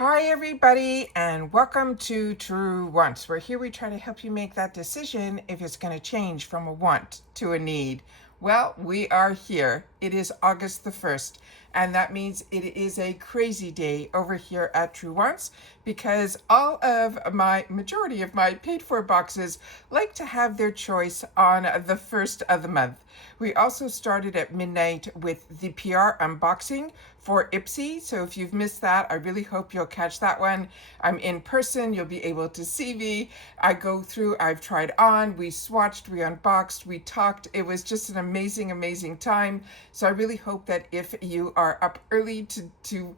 Hi everybody and welcome to TrueWants, where here we try to help you make that decision if it's going to change from a want to a need. Well, we are here. It is August the 1st, and that means it is a crazy day over here at TrueWants because majority of my paid for boxes like to have their choice on the 1st of the month. We also started at midnight with the PR unboxing for IPSY. So if you've missed that, I really hope you'll catch that one. I'm in person. You'll be able to see me. I go through, I've tried on, we swatched, we unboxed, we talked. It was just an amazing, amazing time. So I really hope that if you are up early to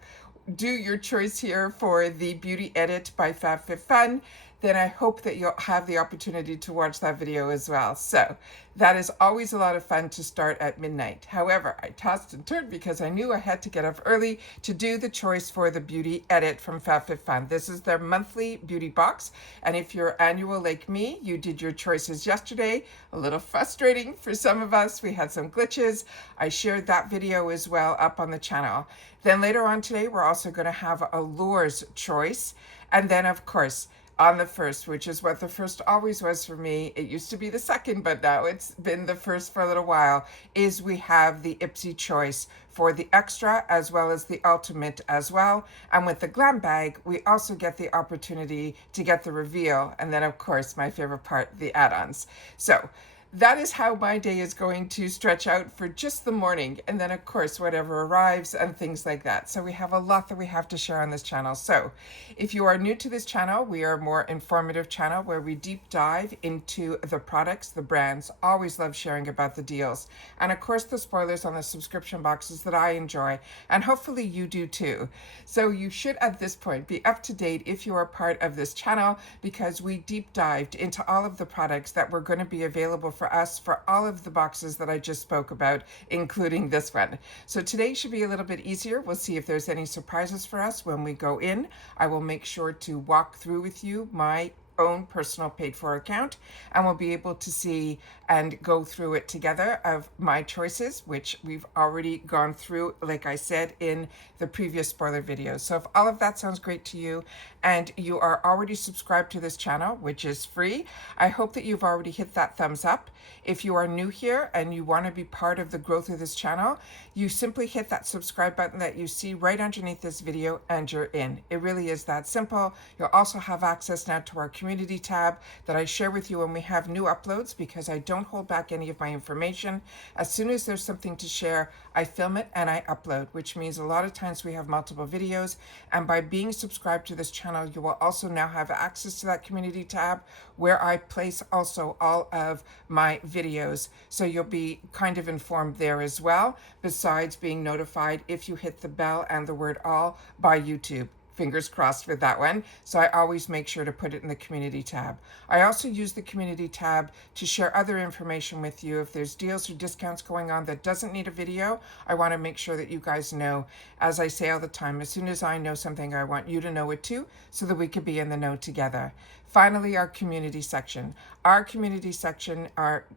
do your choice here for the Beauty Edit by FabFitFun, then I hope that you'll have the opportunity to watch that video as well. So that is always a lot of fun to start at midnight. However, I tossed and turned because I knew I had to get up early to do the choice for the Beauty Edit from FabFitFun. This is their monthly beauty box. And if you're annual like me, you did your choices yesterday. A little frustrating for some of us. We had some glitches. I shared that video as well up on the channel. Then later on today, we're also going to have Allure's choice. And then, of course, on the 1st, which is what the 1st always was for me. It used to be the 2nd, but now it's been the 1st for a little while, is we have the IPSY choice for the extra as well as the ultimate as well. And with the glam bag, we also get the opportunity to get the reveal. And then, of course, my favorite part, the add-ons. So that is how my day is going to stretch out for just the morning. And then, of course, whatever arrives and things like that. So we have a lot that we have to share on this channel. So if you are new to this channel, we are a more informative channel where we deep dive into the products, the brands. Always love sharing about the deals. And of course, the spoilers on the subscription boxes that I enjoy. And hopefully you do too. So you should at this point be up to date if you are part of this channel, because we deep dived into all of the products that were going to be available for us for all of the boxes that I just spoke about, including this one. So today should be a little bit easier. We'll see if there's any surprises for us when we go in. I will make sure to walk through with you my own personal paid for account, and we'll be able to see and go through it together of my choices, which we've already gone through, like I said, in the previous spoiler videos. So if all of that sounds great to you and you are already subscribed to this channel, which is free, I hope that you've already hit that thumbs up. If you are new here and you want to be part of the growth of this channel, you simply hit that subscribe button that you see right underneath this video and you're in. It really is that simple. You'll also have access now to our community tab that I share with you when we have new uploads, because I don't hold back any of my information. As soon as there's something to share, I film it and I upload, which means a lot of times we have multiple videos. And by being subscribed to this channel, you will also now have access to that community tab where I place also all of my videos. So you'll be kind of informed there as well, besides being notified if you hit the bell and the word all by YouTube. Fingers crossed with that one. So I always make sure to put it in the community tab. I also use the community tab to share other information with you. If there's deals or discounts going on that doesn't need a video, I want to make sure that you guys know. As I say all the time, as soon as I know something, I want you to know it too, so that we could be in the know together. Finally, our community section. Our community section,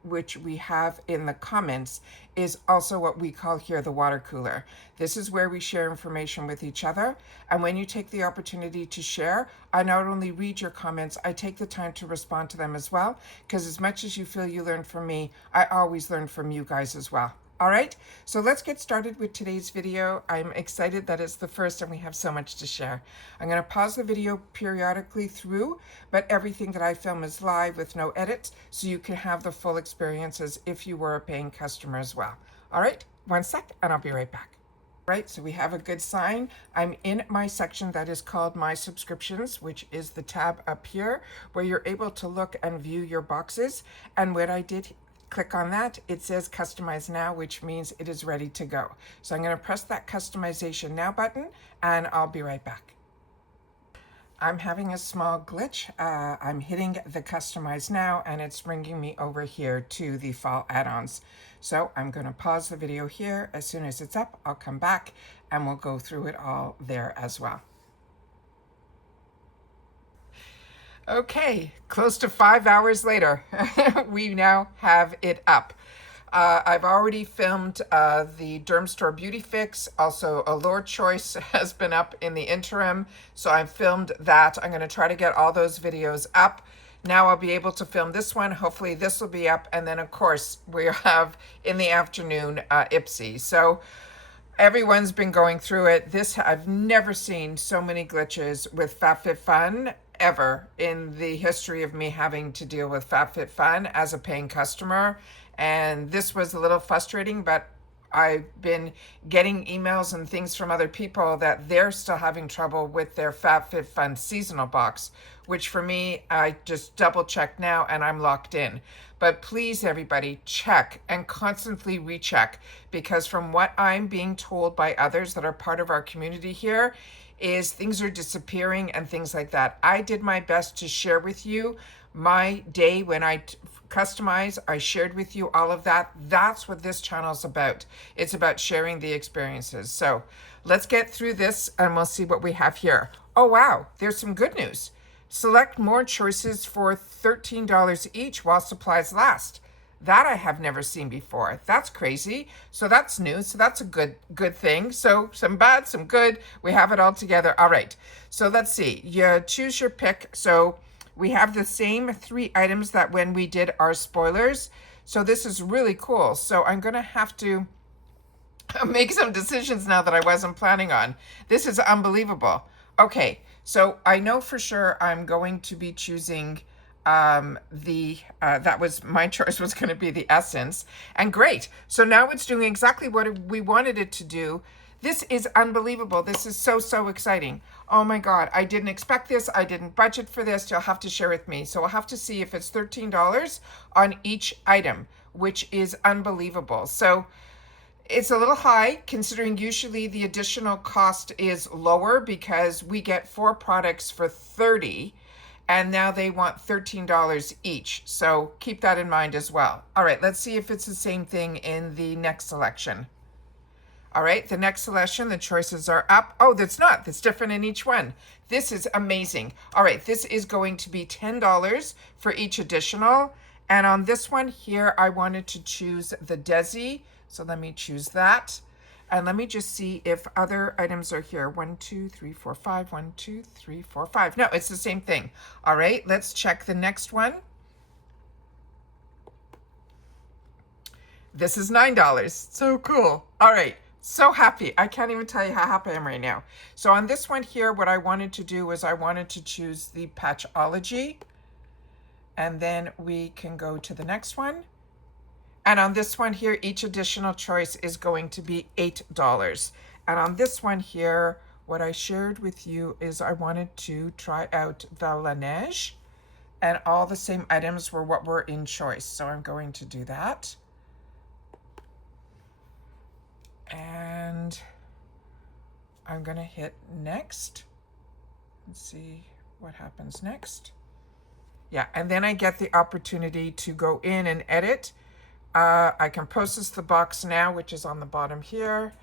which we have in the comments, is also what we call here the water cooler. This is where we share information with each other. And when you take the opportunity to share, I not only read your comments, I take the time to respond to them as well, because as much as you feel you learn from me, I always learn from you guys as well. All right, so let's get started with today's video. I'm excited that it's the 1st and we have so much to share. I'm going to pause the video periodically through, but everything that I film is live with no edits, so you can have the full experience as if you were a paying customer as well. All right, 1 sec and I'll be right back. Right, so we have a good sign. I'm in my section that is called My Subscriptions, which is the tab up here where you're able to look and view your boxes. And what I did, click on that, it says customize now, which means it is ready to go. So I'm going to press that customization now button and I'll be right back. I'm having a small glitch. I'm hitting the customize now and it's bringing me over here to the fall add-ons. So I'm going to pause the video here. As soon as it's up, I'll come back and we'll go through it all there as well. Okay, close to 5 hours later, we now have it up. I've already filmed the Derm Store Beauty Fix. Also, Allure Choice has been up in the interim. So I've filmed that. I'm going to try to get all those videos up. Now I'll be able to film this one. Hopefully this will be up. And then, of course, we have in the afternoon IPSY. So everyone's been going through it. I've never seen so many glitches with FabFitFun ever in the history of me having to deal with FabFitFun as a paying customer. And this was a little frustrating, but I've been getting emails and things from other people that they're still having trouble with their FabFitFun seasonal box, which for me, I just double check now and I'm locked in. But please, everybody, check and constantly recheck, because from what I'm being told by others that are part of our community here is things are disappearing and things like that. I did my best to share with you my day when I customize. I shared with you all of that. That's what this channel is about. It's about sharing the experiences. So let's get through this and we'll see what we have here. Oh, wow. There's some good news. Select more choices for $13 each while supplies last. That I have never seen before. That's crazy. So that's new. So that's a good thing. So some bad, some good. We have it all together. All right. So let's see. You choose your pick. So we have the same 3 items that when we did our spoilers. So this is really cool. So I'm going to have to make some decisions now that I wasn't planning on. This is unbelievable. Okay. So I know for sure I'm going to be choosing that was my choice, was going to be the Essence. And great. So now it's doing exactly what we wanted it to do. This is unbelievable. This is so exciting. Oh my God. I didn't expect this. I didn't budget for this. You'll have to share with me. So I'll have to see if it's $13 on each item, which is unbelievable. So it's a little high considering usually the additional cost is lower because we get 4 products for $30 and now they want $13 each. So keep that in mind as well. All right, let's see if it's the same thing in the next selection. All right, the next selection, the choices are up. Oh, that's not. That's different in each one. This is amazing. All right, this is going to be $10 for each additional. And on this one here, I wanted to choose the Desi. So let me choose that. And let me just see if other items are here. 1, 2, 3, 4, 5. 1, 2, 3, 4, 5. No, it's the same thing. All right, let's check the next one. This is $9. So cool. All right. So happy. I can't even tell you how happy I am right now. So on this one here, what I wanted to do was I wanted to choose the Patchology. And then we can go to the next one. And on this one here, each additional choice is going to be $8. And on this one here, what I shared with you is I wanted to try out the La Neige. And all the same items were what were in choice. So I'm going to do that. And I'm going to hit next. Let's see what happens next. Yeah, and then I get the opportunity to go in and edit. I can process the box now, which is on the bottom here,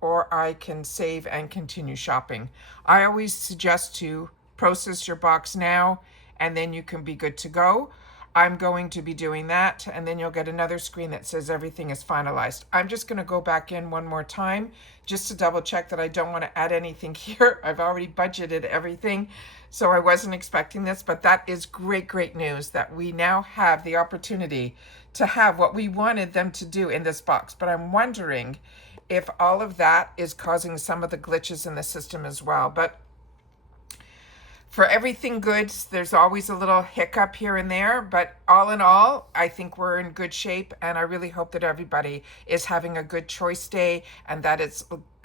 or I can save and continue shopping. I always suggest to process your box now, and then you can be good to go. I'm going to be doing that, and then you'll get another screen that says everything is finalized. I'm just going to go back in one more time just to double check that I don't want to add anything here. I've already budgeted everything, so I wasn't expecting this, but that is great news that we now have the opportunity to have what we wanted them to do in this box. But I'm wondering if all of that is causing some of the glitches in the system as well. But for everything good, there's always a little hiccup here and there, but all in all, I think we're in good shape, and I really hope that everybody is having a good choice day and that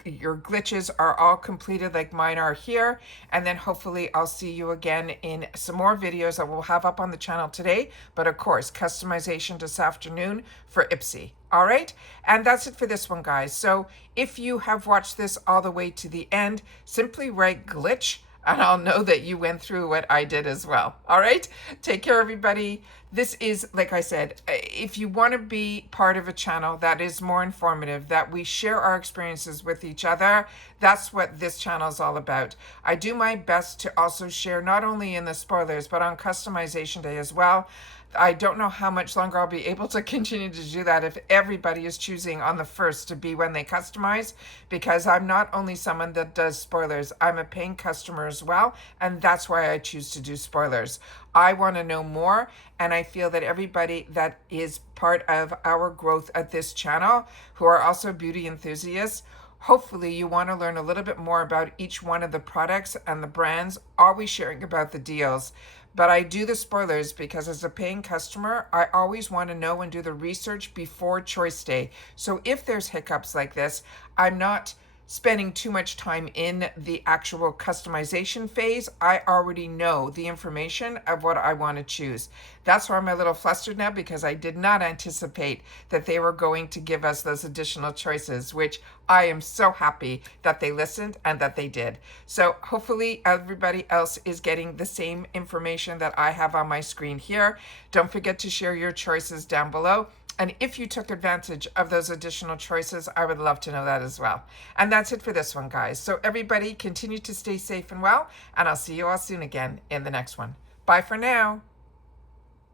your glitches are all completed like mine are here. And then hopefully I'll see you again in some more videos that we'll have up on the channel today, but of course, customization this afternoon for IPSY. All right, and that's it for this one, guys. So if you have watched this all the way to the end, simply write glitch, and I'll know that you went through what I did as well. All right, take care, everybody. This is, like I said, if you want to be part of a channel that is more informative, that we share our experiences with each other, that's what this channel is all about. I do my best to also share not only in the spoilers, but on customization day as well, I don't know how much longer I'll be able to continue to do that if everybody is choosing on the first to be when they customize, because I'm not only someone that does spoilers, I'm a paying customer as well, and that's why I choose to do spoilers. I want to know more, and I feel that everybody that is part of our growth at this channel, who are also beauty enthusiasts, hopefully you want to learn a little bit more about each one of the products and the brands, always sharing about the deals. But I do the spoilers because as a paying customer, I always want to know and do the research before choice day. So if there's hiccups like this, I'm not spending too much time in the actual customization phase. I already know the information of what I want to choose. That's why I'm a little flustered now, because I did not anticipate that they were going to give us those additional choices, which I am so happy that they listened and that they did. So hopefully everybody else is getting the same information that I have on my screen here. Don't forget to share your choices down below. And if you took advantage of those additional choices, I would love to know that as well. And that's it for this one, guys. So everybody continue to stay safe and well, and I'll see you all soon again in the next one. Bye for now.